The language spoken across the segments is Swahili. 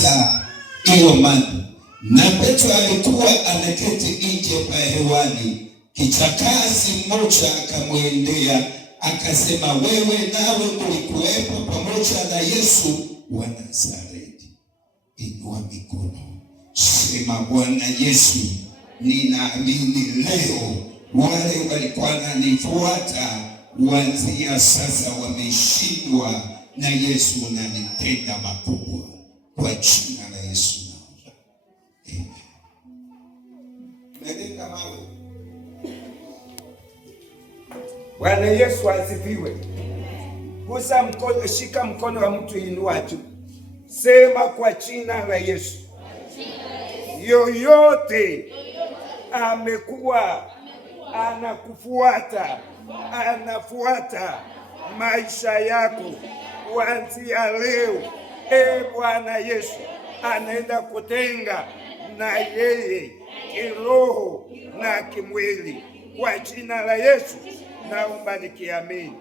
kabisa hiyo mada. Na Petro alikuwa ameketi nje pa hewani, kijakazi mmoja akamwendea akasema, wewe nawe ulikuwepo pamoja na Yesu wa Nazareti. Inua mikono, sema, Bwana Yesu, ninaamini leo wale walikuwa wananifuata kuanzia sasa wameshindwa na Yesu unanitenda makubwa. Kwa jina la Yesu naomba. Meleka mawe. Bwana Yesu asifiwe. Gusa mkono, shika mkono wa mtu, inua juu. Sema, kwa jina la Yesu. Yoyote amekuwa anafuata maisha yako kuanzia leo, Bwana Yesu anaenda kutenga na yeye kiroho na kimwili. Kwa jina la Yesu naomba nikiamini,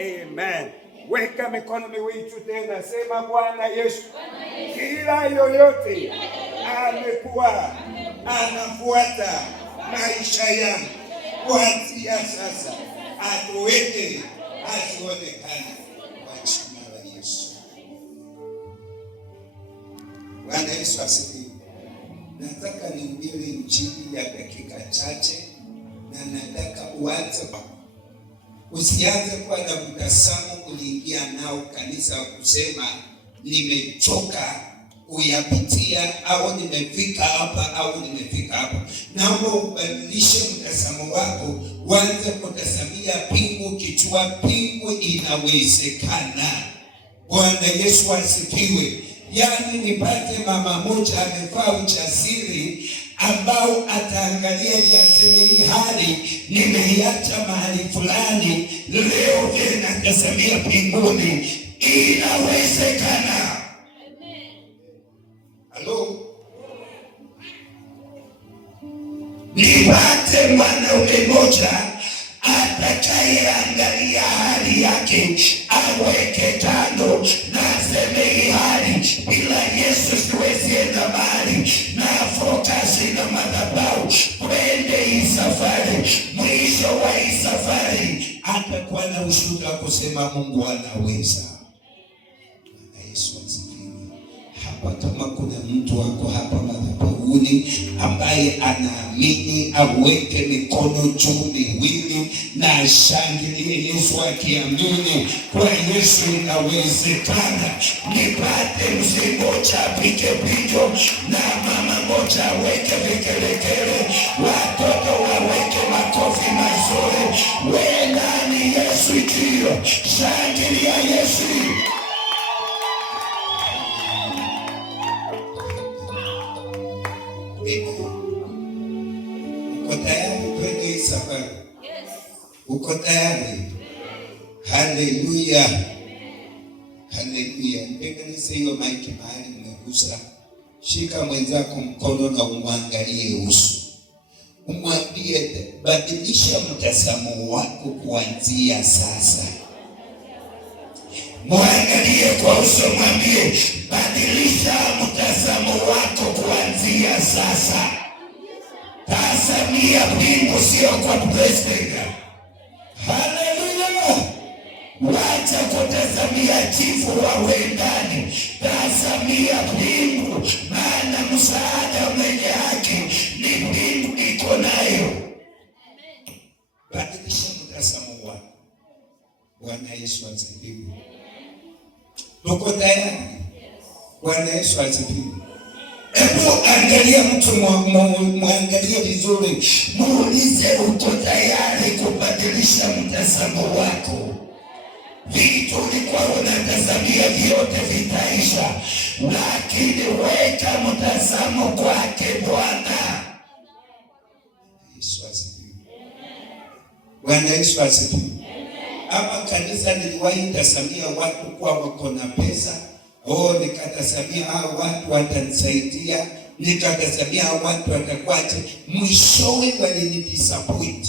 amen. Weka mikono miwili tena, sema, Bwana Yesu, kila yoyote amekuwa anafuata maisha yangu kuanzia sasa atuweke asionekane kwa jina la Yesu. Bwana Yesu asifiwe. Nataka nihubiri injili ya dakika chache, na nataka uanze, usianze kuwa na mtazamo uliingia nao kanisa kusema nimechoka kuyapitia au nimefika hapa au nimefika hapa. Naomba ubadilishe mtazamo wako, uanze kutazamia pingu, kichwa pingu inawezekana. Bwana Yesu asifiwe. Yani nipate mama moja amevaa ujasiri ambao ataangalia aseme, hii hali nimeiacha mahali fulani, leo tena tazamia pinguni, inawezekana. Halo, nipate mwanaume moja atakayeangalia hali yake, aweke kando na aseme, hii hali bila Yesu siwezi enda mahali, na fokasi na madhabahu twende hii safari. Mwisho wa hii safari atakuwa na ushuhuda kusema Mungu anaweza. Yesu asifiwe. Hapa kama kuna mtu wako hapa madhabahuni ambaye anaamini, aweke mikono juu miwili na ashangilie Yesu akiamini kwa Yesu inawezekana. Nipate mzee moja apige pijo na mama moja aweke vikelekele, watoto waweke makofi mazuri. We nani Yesu ikiyo, shangilia Yesu. Uko tayari kwenda hii safari? Yes. Uko tayari? Haleluya. Haleluya. Nipeleke hiyo maiki mahali mmegusa. Shika mwenzako mkono na umwangalie uso. Umwambie, badilisha mtazamo wako kuanzia sasa. Mwangalie kwa uso, mwambie, badilisha mtazamo wako kuanzia sasa. Tazamia mbingu, sio kwa president. Haleluya. Wacha kutazamia chifu wa wendani, tazamia mbingu, maana msaada mwenye haki ni mbingu iko nayo. Badilisha mtazamo wako. Bwana Yesu asifiwe. Uko tayari? Bwana Yesu asifiwe. Hebu angalia mtu, muangalie vizuri, muulize, uko tayari kubadilisha mtazamo wako? Vitu ulikuwa unatazamia vyote vitaisha, lakini weka mtazamo kwake Bwana. Yesu asifiwe. Bwana Yesu asifiwe. Hapa kanisa niliwahi tazamia watu kwa wako na pesa. Nikatazamia hao watu watanisaidia, nikatazamia hao watu watakwaje. Mwishowe walinidisappoint,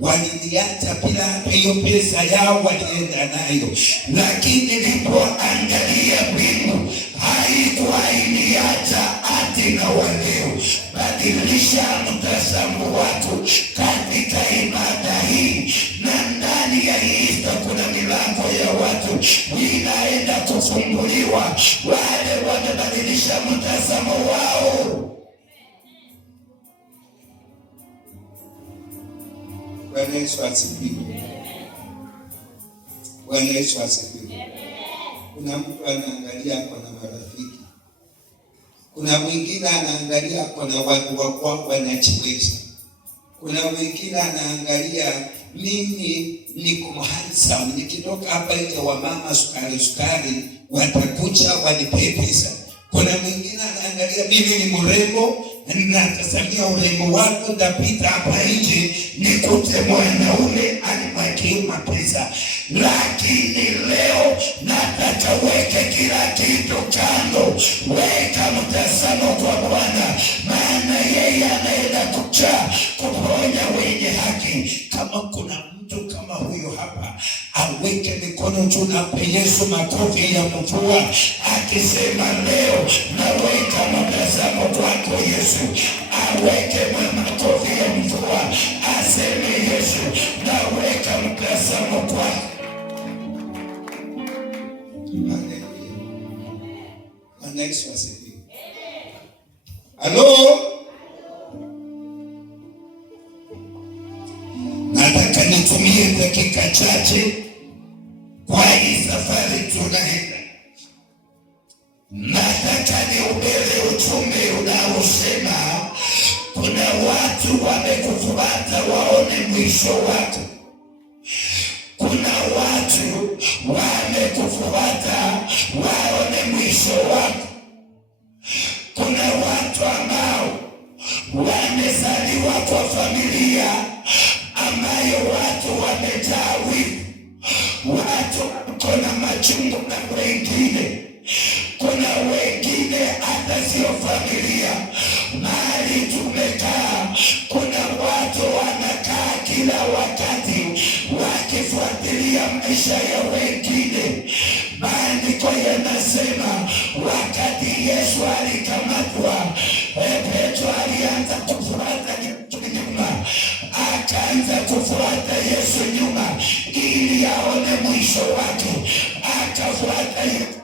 waliniacha bila hata hiyo pesa yao walienda nayo. Lakini nilipoangalia mbingu haikuwa iniacha. na wa leo. Badilisha mtazamo wako katika ibada hii, na ndani ya hii kuna milango ya watu inaenda kufunguliwa, wale wamebadilisha mtazamo wao. Bwana Yesu asifiwe. Bwana Yesu asifiwe. Kuna mtu anaangalia kwa na marafiki, kuna mwingine anaangalia kwa na watu wa kwao wanajiweza, kuna mwingine anaangalia mimi niko handsome, nikitoka hapa nje wa mama sukari watakuja wanipe pesa. Kuna mwingine anaangalia mimi ni mrembo, natazamia urembo wako, ndapita hapa nje nikute mwanaume animwakie pesa. Lakini leo nataka weke kila kitu kando, weka mtazamo kwa Bwana, maana yeye anaenda kuja kuponya wenye haki. Kama kuna mtu kama huyo hapa, aweke mikono juu na pe Yesu makofi ya mvua, akisema leo naweka mtazamo kwako Yesu. Aweke makofi ya mvua, aseme Yesu naweka mtazamo kwako. Bwana Yesu asifiwe. Halo, nataka nitumie dakika chache kwa hii safari tunaenda. Nataka nihubiri ujumbe unaosema kuna watu wamekufuata waone mwisho wako. Kuna watu wamekufuata waone mwisho wako. Kuna watu ambao wamezaliwa kwa familia ambayo watu wamejaa wivu, watu kuna machungu na wengine. Kuna wengine hata sio familia, mahali tumekaa kuna watu wanakaa kila wakati wakifuatilia maisha ya wengine. Maandiko yanasema wakati Yesu alikamatwa, Petro alianza kufuata nyuma, akaanza kufuata Yesu nyuma ili aone mwisho wake, akafuata Yesu.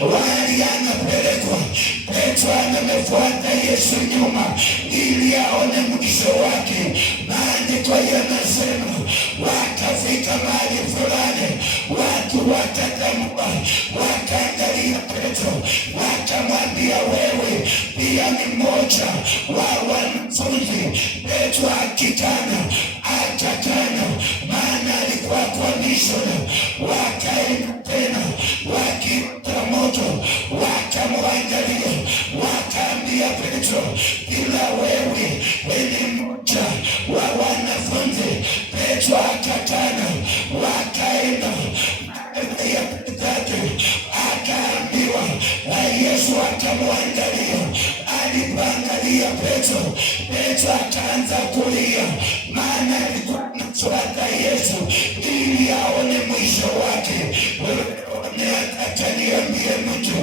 Wali anapelekwa, Petro amefuata Yesu nyuma ili aone mwisho wake. Maandiko yanasema wakafika mahali fulani, watu wakatambua, wakaangalia Petro, wakamwambia wewe pia ni mmoja wa wanafunzi. Petro akakana, maana alikuwa kwa mishoni. Wakaenda tena wakiota moto, wakamwangalia, wakaambia Petro, ila wewe ni mmoja wa wanafunzi. Petro akakana, wakaenda ya Petro, akaambiwa na Yesu akamwangalia. Alipoangalia Petro, Petro akaanza kulia, maana alikuwa anafuata Yesu ili aone mwisho wake. Nataka niambie mtu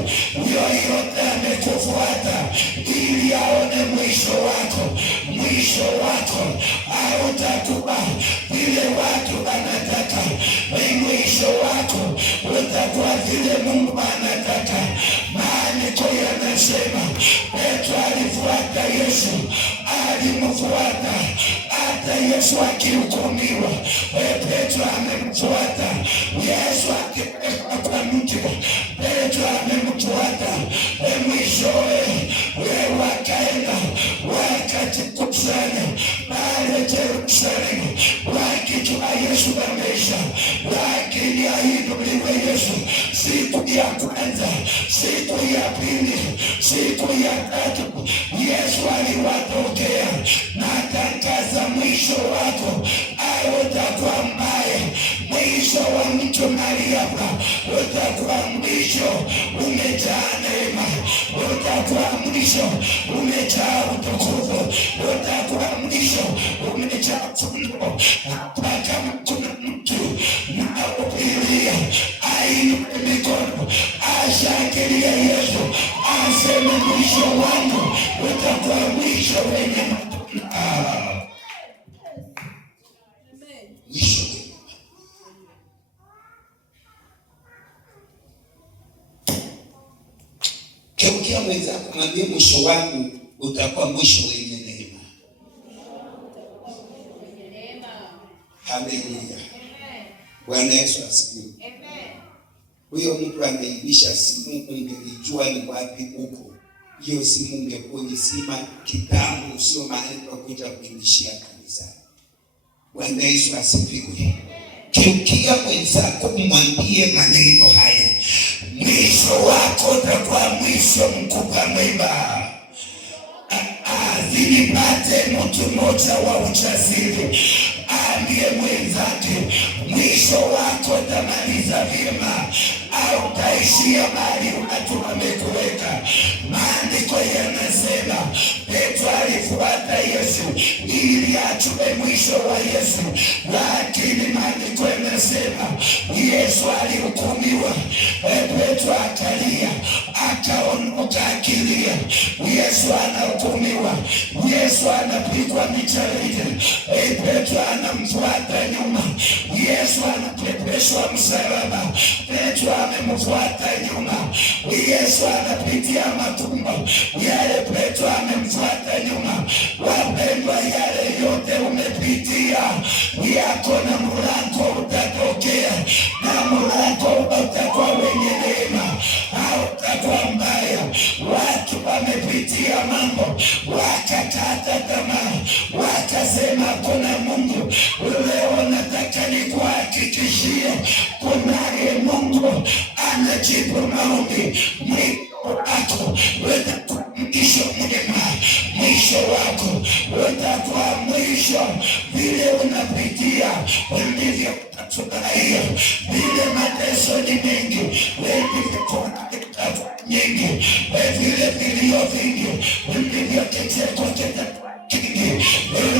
yoyote amekufuata ili aone mwisho wako, mwisho wako hautakuwa vile watu wanataka. Mwisho wako utakuwa vile Mungu anataka. Maandiko yanasema Petro alifuata Yesu, alimfuata hata Yesu akihukumiwa. Petro amemfuata Yesu akipelekwa kwa mji, Petro amemfuata. Mwishowe wakaenda wakajikusanya pale Yerusalemu wakijua Yesu amesha. Lakini ainuliwe Yesu siku ya kwanza, siku ya pili, siku ya tatu, Yesu aliwatokea na tangaza mwisho wako utakuwa mbaya. Mwisho wa mtu mahali hapa utakuwa mwisho umejaa neema, utakuwa mwisho umejaa utukufu, utakuwa mwisho umejaa funuo. Hata kama kuna mtu na upilia ainuke mikono ashangilie Yesu, Useme mwisho wangu utakuwa mwisho wenye matunda. Mwisho wenye Keukia mwenzako, mwambie mwisho wangu utakuwa mwisho wenye neema. Haleluya. Bwana Yesu asifiwe. Huyo mtu ameibisha simu, ungelijua ni wapi uko. Hiyo simu ungekuwa isima kitambo, sio mahali pa kuja kuibishia kanisani. Bwana Yesu asifiwe. Keukia mwenzako, mwambie maneno haya: mwisho wako utakuwa mwisho mkubwa mwema. Nipate mtu mmoja wa ujasiri ambie mwenzake, mwisho wako utamaliza vyema au utaishia mahali watu wamekuweka. Maandiko yanasema Petro alifuata Yesu ili ajue mwisho wa Yesu, lakini maandiko yanasema Yesu alihukumiwa. Petro akalia, akaondoka akilia. Yesu anahukumiwa, Yesu anapigwa mijeledi, Petro anamfuata nyuma. Yesu anapepeshwa msalaba, Petro amemfuata nyuma. Yesu anapitia matumbo, yale Petro amemfuata nyuma. Wapendwa, yale yote umepitia, yako na mlango utatokea, na mlango utakuwa wenye neema au utakuwa mbaya. Watu wamepitia mambo wakakata tamaa, wakasema kuna Mungu. Leo nataka nikuhakikishie kunaye Mungu anajibu maombi. Mwisho wako utakuwa mwisho mwema, mwisho wako utakuwa mwisho. Vile unapitia ndivyo utafurahia. Vile mateso ni mengi ndivyo utakuwa nyingi. Vile vilio vingi ndivyo kicheko kitakuwa kingi.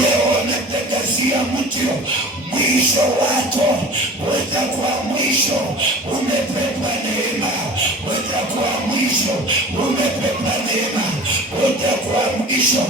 Leo natangazia mtu, mwisho wako utakuwa mwisho umebeba neema. Utakuwa mwisho umebeba neema. Utakuwa mwisho